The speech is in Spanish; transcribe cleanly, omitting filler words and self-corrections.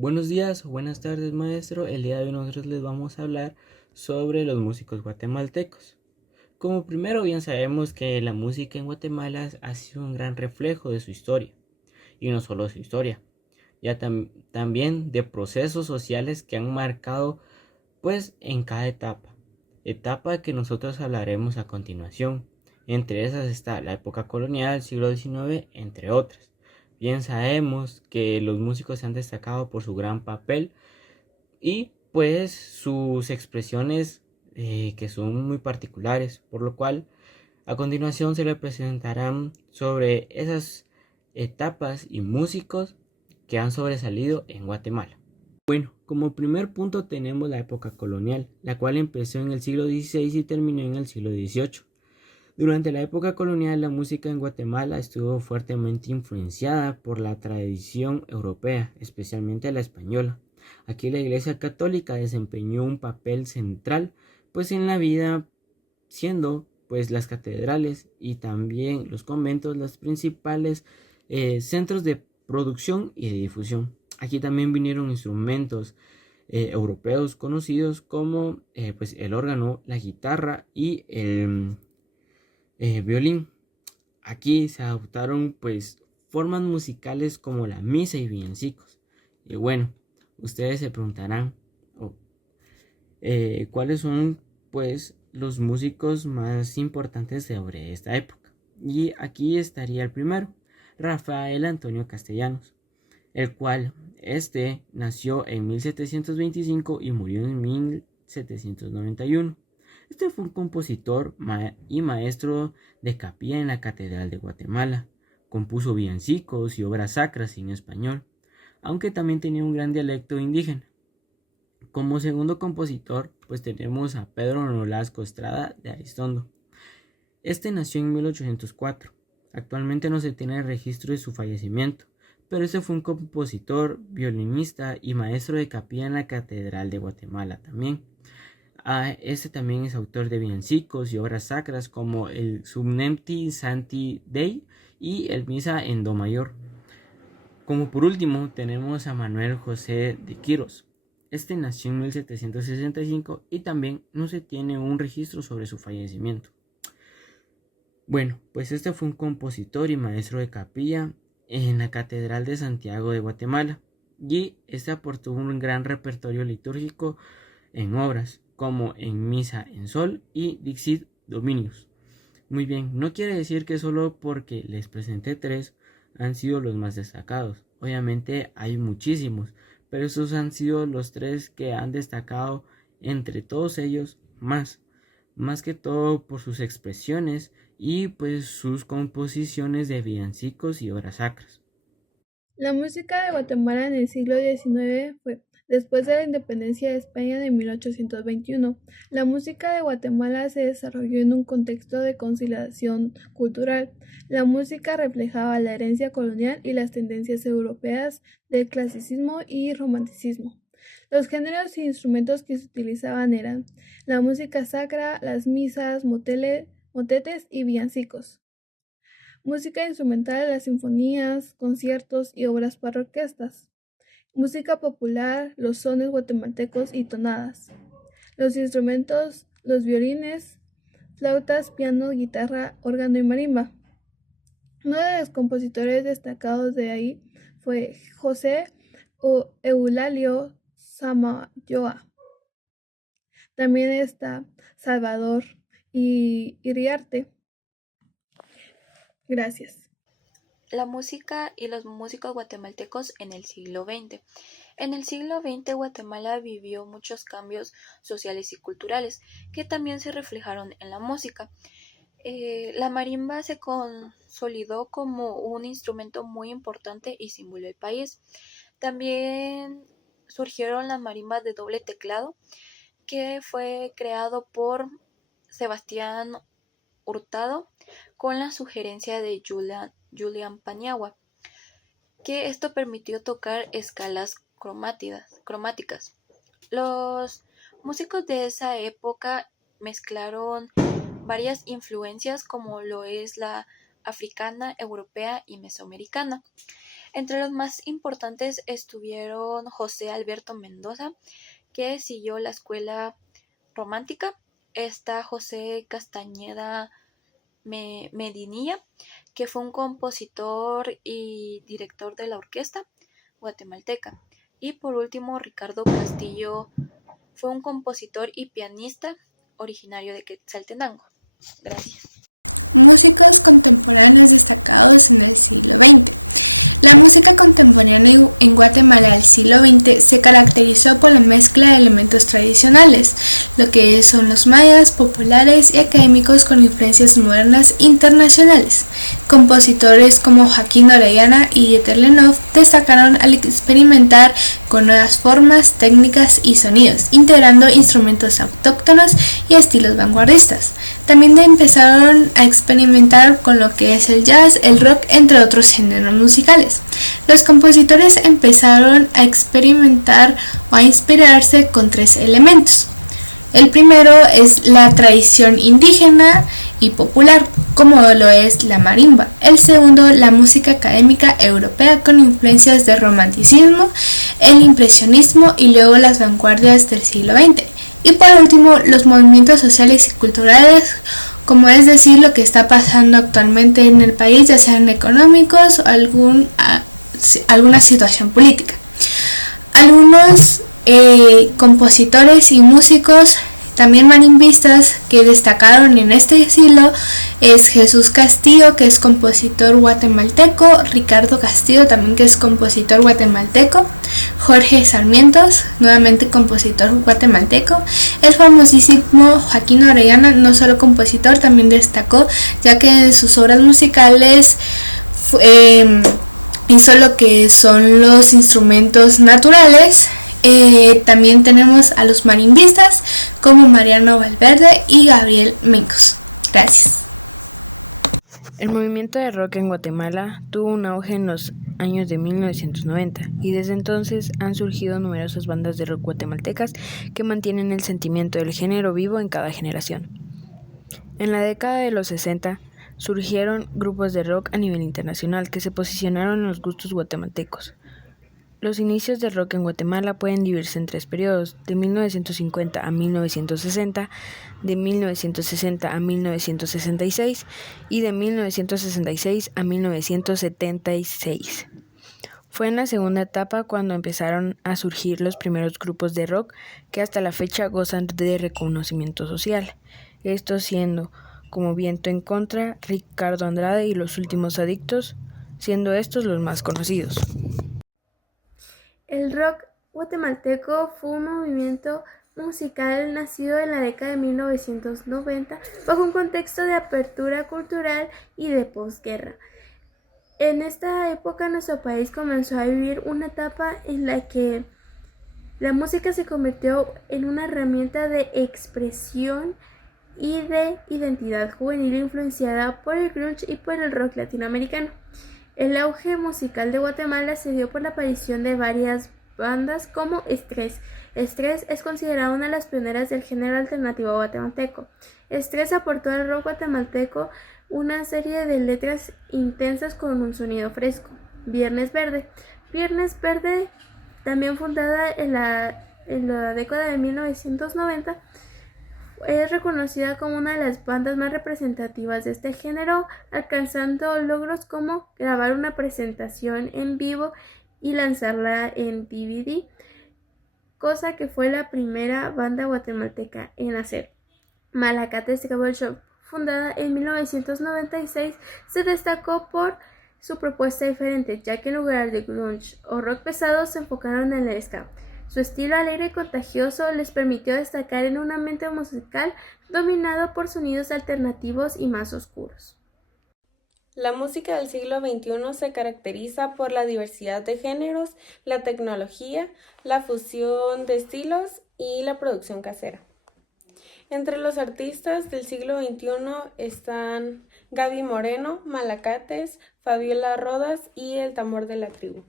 Buenos días o buenas tardes, maestro. El día de hoy nosotros les vamos a hablar sobre los músicos guatemaltecos. Como primero bien sabemos que la música en Guatemala ha sido un gran reflejo de su historia, y no solo de su historia, ya también de procesos sociales que han marcado pues en cada etapa que nosotros hablaremos a continuación. Entre esas está la época colonial, siglo XIX, entre otras. Bien sabemos que los músicos se han destacado por su gran papel y pues sus expresiones que son muy particulares, por lo cual a continuación se le presentarán sobre esas etapas y músicos que han sobresalido en Guatemala. Bueno, como primer punto tenemos la época colonial, la cual empezó en el siglo XVI y terminó en el siglo XVIII. Durante la época colonial, la música en Guatemala estuvo fuertemente influenciada por la tradición europea, especialmente la española. Aquí la Iglesia Católica desempeñó un papel central pues en la vida, siendo pues las catedrales y también los conventos los principales centros de producción y de difusión. Aquí también vinieron instrumentos europeos conocidos como pues el órgano, la guitarra y el violín. Aquí se adoptaron pues formas musicales como la misa y villancicos. Y bueno, ustedes se preguntarán oh, cuáles son pues los músicos más importantes sobre esta época. Y aquí estaría el primero, Rafael Antonio Castellanos, el cual nació en 1725 y murió en 1791. Este fue un compositor y maestro de capilla en la Catedral de Guatemala. Compuso villancicos y obras sacras en español, aunque también tenía un gran dialecto indígena. Como segundo compositor, pues tenemos a Pedro Nolasco Estrada de Aristondo. Nació en 1804. Actualmente no se tiene registro de su fallecimiento, pero fue un compositor, violinista y maestro de capilla en la Catedral de Guatemala también. También es autor de villancicos y obras sacras como el Subnemti Santi Dei y el Misa en Do mayor. Como por último tenemos a Manuel José de Quirós. Nació en 1765 y también no se tiene un registro sobre su fallecimiento. Bueno, pues fue un compositor y maestro de capilla en la Catedral de Santiago de Guatemala y aportó un gran repertorio litúrgico en obras como en Misa en Sol y Dixit Dominus. Muy bien, no quiere decir que solo porque les presenté tres han sido los más destacados. Obviamente hay muchísimos, pero esos han sido los tres que han destacado entre todos ellos más que todo por sus expresiones y pues sus composiciones de villancicos y obras sacras. La música de Guatemala en el siglo XIX fue, después de la independencia de España de 1821, la música de Guatemala se desarrolló en un contexto de conciliación cultural. La música reflejaba la herencia colonial y las tendencias europeas del clasicismo y romanticismo. Los géneros e instrumentos que se utilizaban eran la música sacra, las misas, motetes y villancicos. Música instrumental, las sinfonías, conciertos y obras para orquestas. Música popular, los sones guatemaltecos y tonadas. Los instrumentos, los violines, flautas, piano, guitarra, órgano y marimba. Uno de los compositores destacados de ahí fue José Eulalio Samayoa. También está Salvador y Iriarte. Gracias. La música y los músicos guatemaltecos en el siglo XX. En el siglo XX Guatemala vivió muchos cambios sociales y culturales que también se reflejaron en la música. La marimba se consolidó como un instrumento muy importante y símbolo del país. También surgieron las marimbas de doble teclado, que fue creado por Sebastián Hurtado con la sugerencia de Julián Paniagua, que esto permitió tocar escalas cromáticas. Los músicos de esa época mezclaron varias influencias como lo es la africana, europea y mesoamericana. Entre los más importantes estuvieron José Alberto Mendoza, que siguió la escuela romántica. Está José Castañeda Medinilla, que fue un compositor y director de la orquesta guatemalteca. Y por último, Ricardo Castillo fue un compositor y pianista originario de Quetzaltenango. Gracias. Músicos contemporáneos destacados en el siglo XX. La música contemporánea en Guatemala del siglo XX se caracterizó por la mezcla de elementos tradicionales, lo que son los mayas, populares y académicos con influencias modernas internacionales. Compositores como Joaquín Orellana y Dieter Lenov destacaron al experimentar con nuevas formas, técnicas y sonidos, integrando instrumentos autóctonos y estilos vanguardistas. También empezaron a experimentar con lo que es el jazz, el rock, entre otros géneros musicales. Los compositores empezaron a experimentar o a inspirarse con 3 elementos. El primero es la tradición indígena y popular, como lo es la marimba. El segundo, la música académica europea con influencias de romanticismo, el impresionismo y luego las vanguardias del siglo XX. Y por último, los movimientos sociales y culturales, como es decir, lo que está pasando actualmente en el país, ya sean económicos o alguna situación política. Algunos compositores y músicos, también marimbistas, que destacaron en este siglo es Jesús Castillo, que es compositor guatemalteco, Ricardo Castillo, también, que es compositor guatemalteco, Jorge Sarmientos, nuevamente compositor guatemalteco, el famosísimo Joaquín Orellana, no solo compositor, también destacó, ya que en sus obras musicales hizo lo que son los instrumentos naturales. También tenemos a los marimbistas como Mariano Valverde y Gabriel Mencos. Gracias. El movimiento de rock en Guatemala tuvo un auge en los años de 1990 y desde entonces han surgido numerosas bandas de rock guatemaltecas que mantienen el sentimiento del género vivo en cada generación. En la década de los 60 surgieron grupos de rock a nivel internacional que se posicionaron en los gustos guatemaltecos. Los inicios del rock en Guatemala pueden dividirse en 3 periodos, de 1950 a 1960, de 1960 a 1966 y de 1966 a 1976. Fue en la segunda etapa cuando empezaron a surgir los primeros grupos de rock que hasta la fecha gozan de reconocimiento social, estos siendo como Viento en Contra, Ricardo Andrade y Los Últimos Adictos, siendo estos los más conocidos. El rock guatemalteco fue un movimiento musical nacido en la década de 1990 bajo un contexto de apertura cultural y de posguerra. En esta época nuestro país comenzó a vivir una etapa en la que la música se convirtió en una herramienta de expresión y de identidad juvenil influenciada por el grunge y por el rock latinoamericano. El auge musical de Guatemala se dio por la aparición de varias bandas como Estrés. Estrés es considerada una de las pioneras del género alternativo guatemalteco. Estrés aportó al rock guatemalteco una serie de letras intensas con un sonido fresco. Viernes Verde. Viernes Verde, también fundada en la década de 1990, es reconocida como una de las bandas más representativas de este género, alcanzando logros como grabar una presentación en vivo y lanzarla en DVD, cosa que fue la primera banda guatemalteca en hacer. Malacates Trouble Shop, fundada en 1996, se destacó por su propuesta diferente, ya que en lugar de grunge o rock pesado se enfocaron en el ska. Su estilo alegre y contagioso les permitió destacar en un ambiente musical dominado por sonidos alternativos y más oscuros. La música del siglo XXI se caracteriza por la diversidad de géneros, la tecnología, la fusión de estilos y la producción casera. Entre los artistas del siglo XXI están Gaby Moreno, Malacates, Fabiola Rodas y El Tambor de la Tribu.